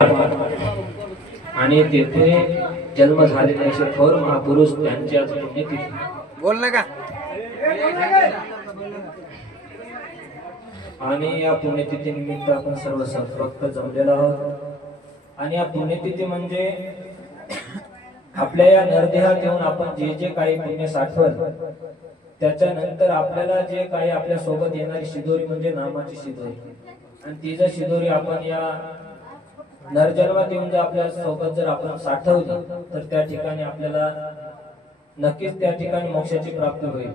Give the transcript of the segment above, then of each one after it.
आणि तेथे जन्म झालेले असे थोर महापुरुष त्यांची आज पुण्यतिथी बोल ना का. आणि या पुण्यतिथी निमित्त आपण सर्व संपृक्त जमलेलो आहोत. आणि या पुण्यतिथी म्हणजे आपल्या या नरदेहात येऊन आपण जे जे काही पुण्य साठवल त्याच्यानंतर आपल्याला जे काही आपल्या सोबत येणारी शिदोरी म्हणजे नामाची शिदोरी, आणि ती जर शिदोरी आपण या नरजन्मात येऊन जर आपल्या सोबत जर आपण साठवली तर त्या ठिकाणी आपल्याला नक्कीच त्या ठिकाणी मोक्षाची प्राप्ती होईल.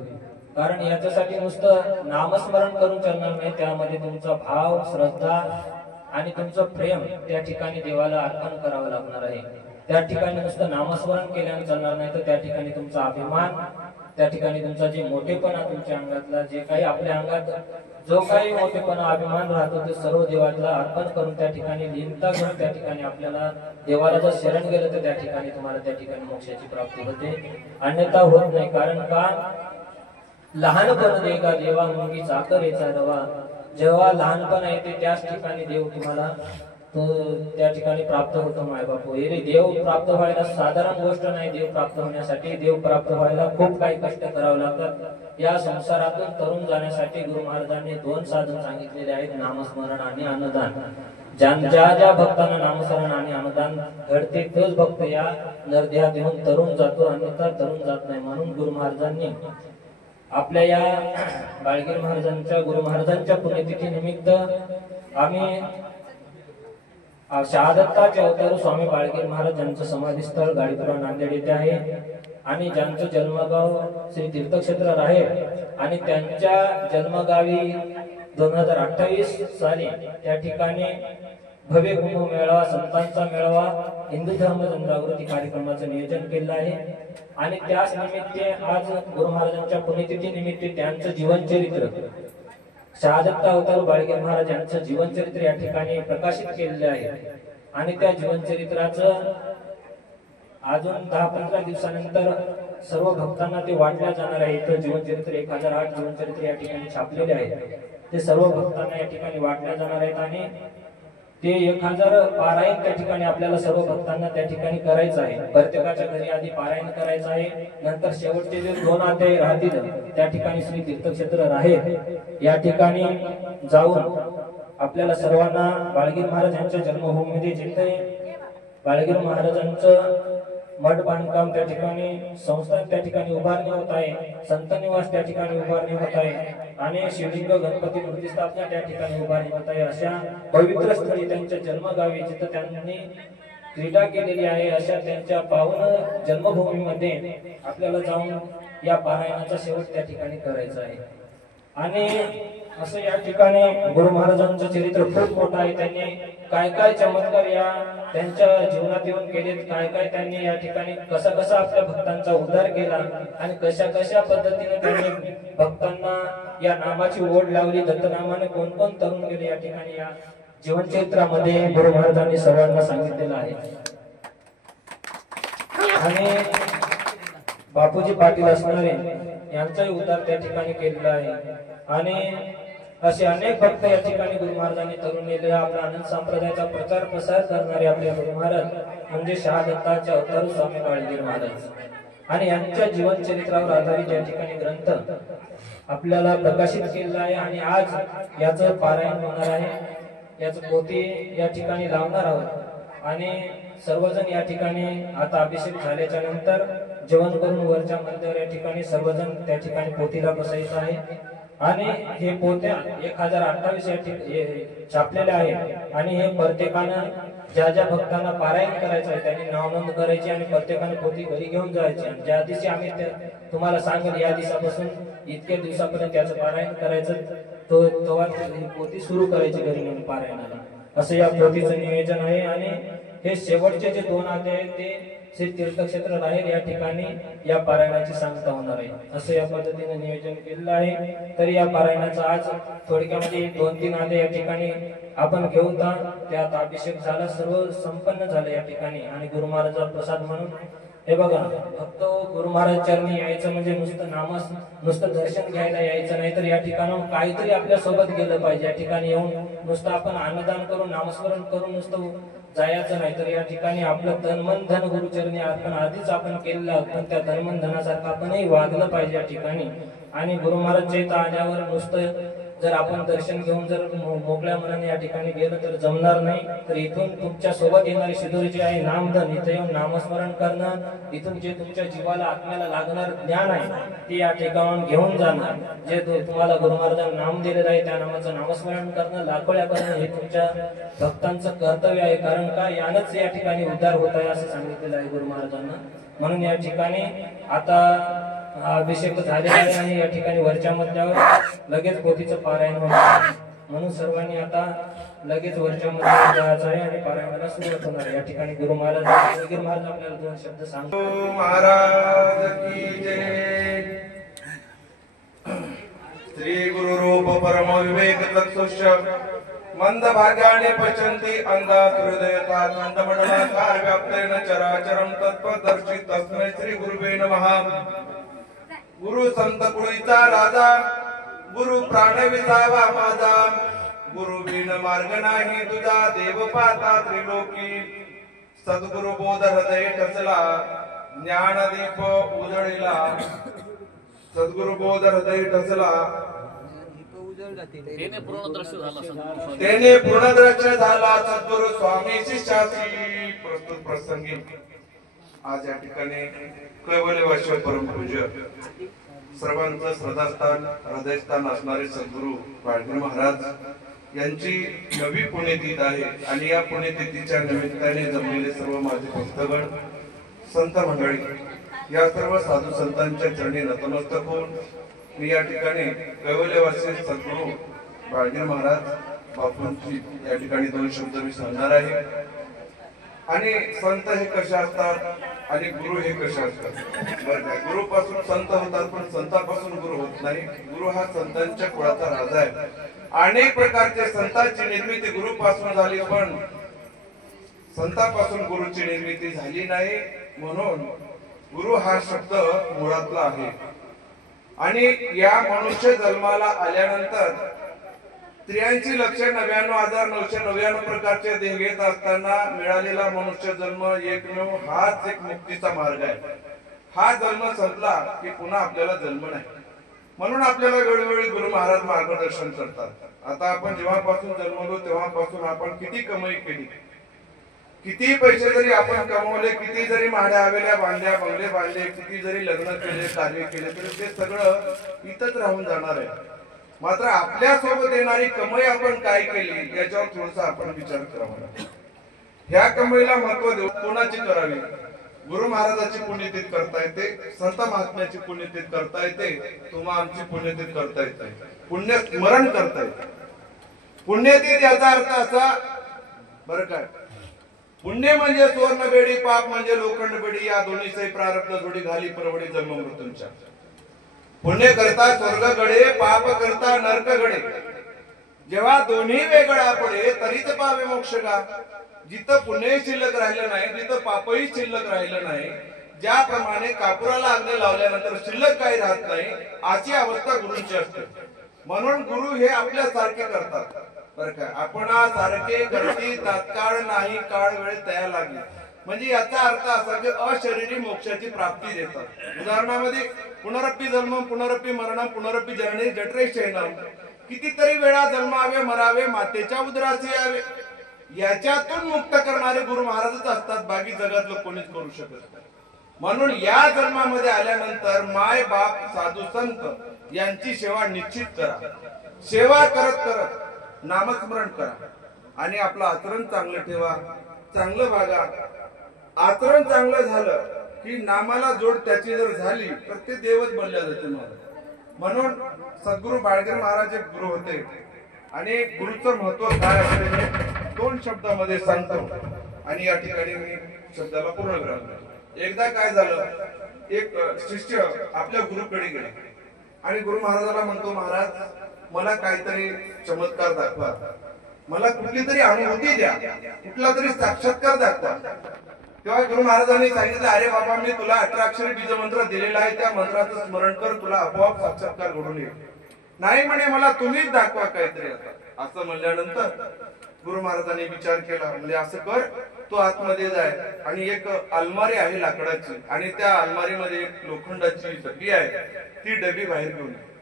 कारण याच्यासाठी नुसतं नामस्मरण करून चालणार नाही, त्यामध्ये तुमचा भाव, श्रद्धा आणि तुमचं प्रेम त्या ठिकाणी देवाला अर्पण करावं लागणार आहे. त्या ठिकाणी नुसतं नामस्मरण केल्याने चालणार नाही, तर त्या ठिकाणी तुमचा अभिमान, त्या ठिकाणी तुमचा जे मोठेपणा, तुमच्या अंगातला जे काही आपल्या अंगात जो काही मोठेपणा अभिमान राहतो ते सर्व देवाला अर्पण करून त्या ठिकाणी लीनता घेऊन त्या ठिकाणी आपल्याला देवाला जर शरण गेलं तर त्या ठिकाणी तुम्हाला त्या ठिकाणी मोक्षाची प्राप्ती होते, अन्यथा होत नाही. कारण का लहानपण देगा देवा मुंगी चाकरेचा रवा, जेव्हा लहानपण येते त्याच ठिकाणी देव तुम्हाला त्या ठिकाणी प्राप्त होतो. मायबाप रे, देव प्राप्त व्हायला साधारण गोष्ट नाही. देव प्राप्त होण्यासाठी, देव प्राप्त व्हायला खूप काही कष्ट करावे लागतात. या संसारातून तरुण जाण्यासाठी गुरु महाराजांनी 2 साधन सांगितलेले आहेत, नामस्मरण आणि अनुदान. ज्या ज्या भक्तांना नामस्मरण आणि अनुदान घडते तोच भक्त या नरदेहात येऊन तरुण जातो, अन्यथा तरुण जात नाही. म्हणून गुरु महाराजांनी आपल्या या बाळगीर महाराजांच्या, गुरु महाराजांच्या पुण्यतिथी निमित्त आम्ही शहादत्ताचे अवतारू स्वामी बाळगीर महाराज यांचं समाधीस्थळ गाडीपुरा नांदेड येथे आहे, आणि ज्यांचं जन्मगाव श्री तीर्थक्षेत्र राहेर, आणि त्यांच्या जन्मगावी 2028 साली त्या ठिकाणी भव्य कुंभ मेळावा, संतांचा मेळावा, हिंदू धर्म जनजागृती कार्यक्रमाचं नियोजन केलं आहे. आणि त्याच निमित्ते आज गुरु महाराजांच्या पुण्यतिथी निमित्त त्यांचं जीवनचरित्र, शहादत्त अवतार बाळगीर महाराज यांचं जीवनचरित्र या ठिकाणी प्रकाशित केलेलं आहे. आणि त्या जीवनचरित्राचं अजून 10-15 दिवसानंतर सर्व भक्तांना ते वाटल्या जाणार आहे. इथं जीवनचरित्र 1008 जीवनचरित्र या ठिकाणी छापलेले आहेत, ते सर्व भक्तांना या ठिकाणी वाटल्या जाणार आहेत. आणि ते 1000 पारायण त्या ठिकाणी आपल्याला सर्व भक्तांना त्या ठिकाणी करायचं आहे. प्रत्येकाच्या घरी आधी पारायण करायचं आहे, नंतर शेवटचे जे 2 अध्याय राहतील त्या ठिकाणी श्री तीर्थक्षेत्र राहेर या ठिकाणी जाऊन आपल्याला सर्वांना बाळगीर महाराज यांच्या जन्मभूमीमध्ये जिथे बाळगीर महाराजांचं मठ बांधकाम त्या ठिकाणी, संस्थान त्या ठिकाणी उभारणी होत आहे, संत निवास त्या ठिकाणी उभारणी होत आहे, आणि शिवलिंग गणपती मूर्ती स्थापना त्या ठिकाणी उभारणी होत आहे. अशा पवित्र स्थळी त्यांच्या जन्मगावी जिथं त्यांनी क्रीडा केलेली आहे, अशा त्यांच्या पावन जन्मभूमीमध्ये आपल्याला जाऊन या पारायणाचा शेवट त्या ठिकाणी करायचा आहे. आणि असं या ठिकाणी गुरु महाराजांचं चरित्र खूप मोठं आहे. त्यांनी काय काय चमत्कार या त्यांच्या जीवनात येऊन केलेत, काय काय त्यांनी या ठिकाणी कसा कसा आपल्या भक्तांचा उद्धार केला, आणि कशा कशा पद्धतीने त्यांनी भक्तांना या नामाची ओढ लावली, दत्तनामाने कोण कोण तरुण गेले या ठिकाणी या जीवनचरित्रामध्ये गुरु महाराजांनी सर्वांना सांगितलेलं आहे. आणि बापूजी पाटील असणारे यांचाही उद्धार त्या ठिकाणी केलेला आहे. आणि असे अनेक भक्त या ठिकाणी गुरु महाराजांनी तरुण नेले. आपला आनंद संप्रदायाचा प्रचार प्रसार करणारे आपले गुरु महाराज म्हणजे शहादत्ताचे अवतारू स्वामी बाळगीर महाराज, आणि यांच्या जीवनचरित्रावर आधारित या ठिकाणी ग्रंथ आपल्याला प्रकाशित केलेला आहे. आणि आज याचं पारायण होणार आहे, याचं पोथी या ठिकाणी लावणार आहोत. आणि सर्वजण या ठिकाणी आता अभिषेक झाल्याच्या नंतर जेवण करून वरच्या मंदिरावर या ठिकाणी सर्वजण त्या ठिकाणी पोथीला बसायचं आहे. आणि हे पोथ्या 1028 या ठिकाणी छापलेले आहेत. आणि हे प्रत्येकानं ज्या ज्या भक्तांना पारायण करायचं आहे त्यांनी नाव नोंद करायची, आणि प्रत्येकाने पोथी घरी घेऊन जायची. आणि ज्या दिवशी आम्ही तुम्हाला सांगेल या दिवसापासून इतक्या दिवसापर्यंत त्याचं पारायण करायचं, तो तेव्हा पोथी सुरू करायची घरी नेऊन पारायणाला, असं या पोथीचं नियोजन आहे. आणि हे शेवटचे जे 2 अध्याय आहेत ते श्री तीर्थक्षेत्र राहेर या ठिकाणी या पारायणाची सांगता होणार आहे, असं या पद्धतीने नियोजन केलेलं आहे. तर या पारायणाचा आज थोडक्यामध्ये 2-3 अध्याय या ठिकाणी आपण घेऊ. त्यात अभिषेक झाला, सर्व संपन्न झालं या ठिकाणी. आणि गुरु महाराजांचा प्रसाद म्हणून हे बघा, फक्त गुरु महाराज चरणी यायचं म्हणजे नुसतं दर्शन घ्यायला यायचं नाही, तर या ठिकाणी काहीतरी आपल्या सोबत गेलं पाहिजे. या ठिकाणी येऊन नुसतं आपण अन्नदान करून नामस्मरण करून नुसतं जायचं नाही. तर या ठिकाणी आपलं तन मन धन गुरुचरणी आपण आधीच आपण केलेलं आहोत, पण त्या तन मन धनासारखं आपणही वागलं पाहिजे या ठिकाणी. आणि गुरु महाराज चैत आल्यावर नुसतं जर आपण दर्शन घेऊन जर मोकळ्या मनाने या ठिकाणी गेलं तर जमणार नाही. तर इथून तुमच्या सोबत येणारी शिदोरी जे आहे नामधन, इथे येऊन नामस्मरण करणं, इथून जे तुमच्या जीवाला आत्म्याला लागणार ज्ञान आहे ते या ठिकाणाहून घेऊन जाणं, जे तुम्हाला गुरु महाराजांनी नाम दिलेलं आहे त्या नामाचं नामस्मरण करणं, लाखोळ्या करणं हे तुमच्या भक्तांचं कर्तव्य आहे. कारण का यानंच या ठिकाणी उद्धार होत आहे असं सांगितलेलं आहे गुरु महाराजांना. म्हणून या ठिकाणी आता अभिषेक झालेला आहे आणि या ठिकाणी वरच्या मजल्यावर लगेच पोथीचं पारायण होणार. म्हणून सर्वांनी आता लगेच वरच्या मजल्यावर जायचं आहे आणि पारायणाला सुरुवात होणार आहे. या ठिकाणी गुरु महाराज आपल्याला दोन शब्द सांगतो. महाराज की जय. श्री गुरु रूप परम विवेक चक्षुष मंद भाग्याने पश्यन्ति अंधात हृदयता खंडमंडलाकार व्याप्तेन चराचरं तत्त्वदर्शी तस्मै श्री गुरुवे नमः. गुरु संत कुळीचा राजा, गुरु प्राण विसावा माझा, गुरु बिन मार्ग नाही तुझा देव पाता त्रिलोकी. सद्गुरु बोध हृदय ठसला, ज्ञानदीप उजळला. सद्गुरु बोध हृदय ठसला, तेने पूर्ण दृश्य झाला. सद्गुरु स्वामी शिष्याची प्रस्तुत प्रसंगी आज या ठिकाणी कैवल्यवासी परमपूज्य सर्वांचं श्रद्धास्थान हृदयस्थान असणारे सद्गुरु बाळगीर महाराज यांची नवी पुण्यतिथी आहे. आणि या पुण्यतिथीच्या निमित्ताने जमलेले सर्व माझे भक्तगण, संत मंडळी, या सर्व साधू संतांच्या चरणी नतमस्तक होऊन मी या ठिकाणी कैवल्यवासी सद्गुरु बाळगीर महाराज बापूंची या ठिकाणी दोन शब्द मी सांगणार आहे. आणि संत हे कसे असतात आणि गुरु हे कसे असतात. गुरु पासून संत होतात पण संतापासून गुरु होत नाही. गुरु हा संतांच्या कुळाचा राजा आहे. अनेक प्रकारचे संतांची निर्मिती गुरु पासून झाली पण संतापासून गुरुची निर्मिती झाली नाही. म्हणून गुरु हा शब्द मुळातला आहे. आणि या मनुष्य जन्माला आल्यानंतर 93,99,999 प्रकारचे देह घेत असताना मिळालेला मनुष्य जन्म एकमेव हाच एक मुक्तीचा मार्ग आहे. हा जन्म संपला की पुन्हा आपल्याला जन्म नाही. म्हणून आपल्याला वेळोवेळी गुरु महाराज मार्गदर्शन करतात. आता आपण जेव्हापासून जन्मलो तेव्हापासून आपण किती कमाई केली, किती पैसे जरी आपण कमवले, किती जरी महाड्या हवेल्या बांधल्या, बंगले बांधले, किती जरी लग्न केले, कार्य केले, तरी ते सगळं इथंच राहून जाणार आहे. मात्र आपल्या सोबत येणारी कमाई आपण काय केली याच्यावर थोडासा आपण विचार करावा. ह्या कमाईला महत्व देऊन कोणाची करावी. गुरु महाराजाची पुण्यतिथी करता येते, संत महात्म्याची पुण्यतिथी करता येते, तुम्हा आमची पुण्यतिथी करता येते, पुण्य स्मरण करता येते. पुण्यतिथी याचा अर्थ असा बरं काय, पुण्य म्हणजे सुवर्ण बेडी, पाप म्हणजे लोखंड बेडी. या दोन्हीचे प्रारब्ध जोडी घाली परवडी जन्म मृत्यूंच्या. पुण्य करता स्वर्ग गडे, पाप करता नरक गडे. जेव्हा दोन्ही वेगळा पडे तरीच पावे मोक्ष गा. जिथं पुण्य शिल्लक राहिलं नाही, जिथं पापही शिल्लक राहिलं नाही, ज्याप्रमाणे कापुराला अग्नी लावल्यानंतर शिल्लक काही राहत नाही, अशी अवस्था गुरूंची असते. म्हणून गुरु हे आपल्या सारखे करतात बरं का. आपण सारखे घडती तात्काळ नाही, काळ वेळ तयार लागली. म्हणजे याचा अर्थ असा की अशरीरी मोक्षाची प्राप्ती देतात. उदाहरणामध्ये पुनरप्पी जन्म, पुनरप्पी मरण, पुनरप्पी जननी जठरे शयनम. कितीतरी वेळा जन्मावे, मरावे, मातेच्या उदराचे यावे. याच्यातून मुक्त करणारे गुरु महाराजच असतात, बाकी जगातलं कोणीच करू शकत नाही. म्हणून या जन्मामध्ये आल्यानंतर माय बाप साधू संत यांची सेवा निश्चित करा. सेवा करत करत नामस्मरण करा आणि आपलं आचरण चांगलं ठेवा, चांगलं वागा. आचरण चांगलं झालं की नामाला जोड त्याची जर झाली तर ते देवच बनल्या जाते. म्हणून सद्गुरु बाळगीर महाराज एक गुरु होते आणि गुरुचं महत्व काय असते दोन शब्दामध्ये सांगतो आणि या ठिकाणी मी शब्दाला पूर्ण करतो. एकदा काय झालं, एक शिष्य आपल्या गुरुकडे गेला आणि गुरु महाराजाला म्हणतो, महाराज मला काहीतरी चमत्कार दाखवा, मला कुठली तरी अनुभूती द्या, कुठला तरी साक्षात्कार दाखवा. तेव्हा गुरु महाराजांनी सांगितलं, अरे बाबा मी तुला 18 अक्षरी बीज मंत्र दिलेला आहे, त्या मंत्राचं स्मरण कर, तुला आपोआप साक्षात्कार घडून येईल. नाही म्हणे, मला तुम्हीच दाखवा काहीतरी. आता असं म्हणल्यानंतर गुरु महाराजांनी विचार केला, म्हणजे असं कर, तू आतमध्ये जाय आणि एक अलमारी आहे लाकडाची आणि त्या अलमारीमध्ये एक लोखंडाची डबी आहे, ती डबी बाहेर घेऊन ये.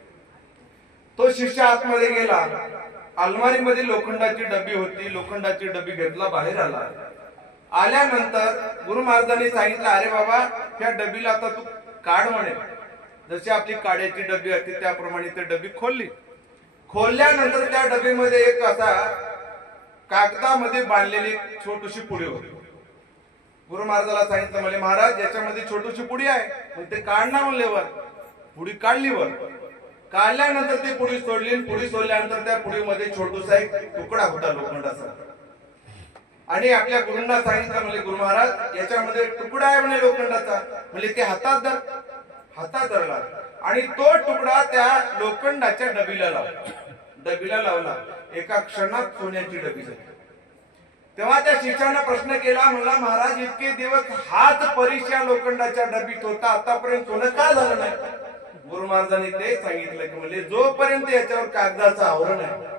तो शिष्य आतमध्ये गेला, अलमारीमध्ये लोखंडाची डबी होती, लोखंडाची डबी घेतला, बाहेर आला. आल्यानंतर गुरु महाराजांनी सांगितलं, अरे बाबा त्या डबीला आता तू काढ म्हणे. जशी आपली काड्याची डबी असते त्याप्रमाणे ती डबी खोलली. खोलल्यानंतर त्या डबीमध्ये एक असा कागदामध्ये बांधलेली छोटीशी पुडी होती. गुरु महाराजाला सांगितलं, म्हणजे महाराज याच्यामध्ये छोटीशी पुडी आहे, मग ते काढणार म्हणले. वर पुडी काढली, वर काढल्यानंतर ती पुडी सोडली. पुडी सोडल्यानंतर त्या पुडीमध्ये छोटूसा एक तुकडा होता लोखंडाचा. आणि आपल्या गुरूंना सांगितलं, म्हणजे गुरु महाराज याच्यामध्ये तुकडा आहे म्हणे लोखंडाचा. म्हणजे ते हातात धरला आणि तो तुकडा त्या लोखंडाच्या डबीला लावला. एका क्षणात सोन्याची डबी झाली. तेव्हा त्या शिष्यानं प्रश्न केला, म्हणला महाराज इतके दिवस हाच परिचय लोखंडाच्या डबीत होता, आतापर्यंत सोनं का झालं नाही? गुरु महाराजांनी ते सांगितलं की म्हणजे जोपर्यंत याच्यावर कागदाचं आवरण आहे,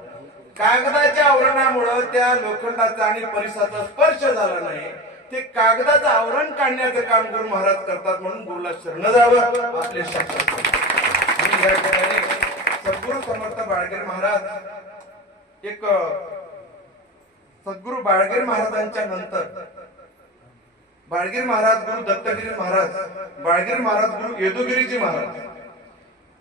कागदाच्या आवरणामुळे त्या लोखंडाचा आणि परिसाचा स्पर्श झाला नाही, ते कागदाचं आवरण काढण्याचं काम गुरु महाराज करतात. म्हणून गुरुला शरण जावं आपले शास्त्र. आणि या ठिकाणी सद्गुरु समर्थ बाळगीर महाराज, एक सद्गुरु बाळगीर महाराजांच्या नंतर बाळगीर महाराज गुरु दत्तगिरी महाराज, बाळगीर महाराज गुरु येदुगिरीजी महाराज,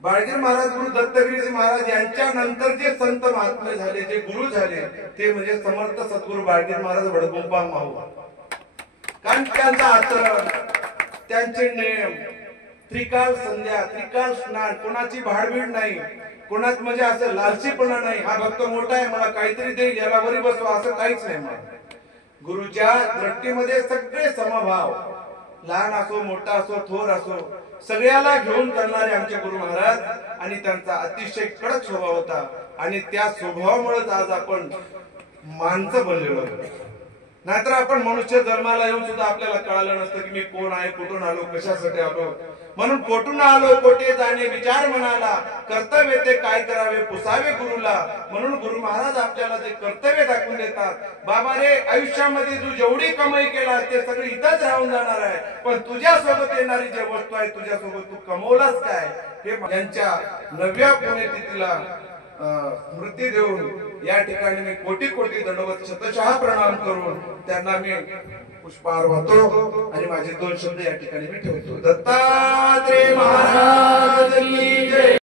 बाळगीर महाराज गुरु दत्तगिरीजी महाराज यांच्या नंतर जे संत महात्मे झाले, जे गुरु झाले, ते म्हणजे समर्थ सद्गुरु बाळगीर महाराज वडगुंपा माहू. कारण त्यांचा आचरण, त्यांचे नियम, त्रिकाल संध्या, त्रिकाल स्नान, कोणाची भाडभीड नाही, कोणाच म्हणजे असं लालचीपणा नाही. हा भक्त मोठा आहे, मला काहीतरी देईल, याला वरी बसवा, असं काहीच नाही. मला गुरुच्या दृष्टीमध्ये सगळे समभाव, लहान असो, मोठा असो, थोर असो, सगळ्याला घेऊन करणारे आमचे गुरु महाराज. आणि त्यांचा अतिशय कडक स्वभाव होता आणि त्या स्वभावामुळेच आज आपण माणसं बनलेलो आहोत. नाहीतर आपण मनुष्य जन्माला येऊन सुद्धा आपल्याला कळालं नसतं की मी कोण आहे, कुठून आलो, कशासाठी आलो. म्हणून कोठून आलो कोठे जाणे विचार म्हणाला, कर्तव्य ते काय करावे पुसावे गुरुला. म्हणून गुरु महाराज आपल्याला ते कर्तव्य दाखवून देतात. बाबा रे, आयुष्यामध्ये तू जेवढी कमाई केला ते सगळं इथंच राहून जाणार आहे, पण तुझ्या सोबत येणारी जे वस्तू आहे, तुझ्या सोबत तू कमवलाच काय, हे यांच्या 9व्या पुण्यतिथीला स्मृती देऊन या ठिकाणी मी कोटी कोटी दंडवत शतशः प्रणाम करून त्यांना मी पुष्पहार वाहतो आणि माझे 2 शब्द या ठिकाणी मी ठेवतो. दत्तात्रेय महाराज की जय.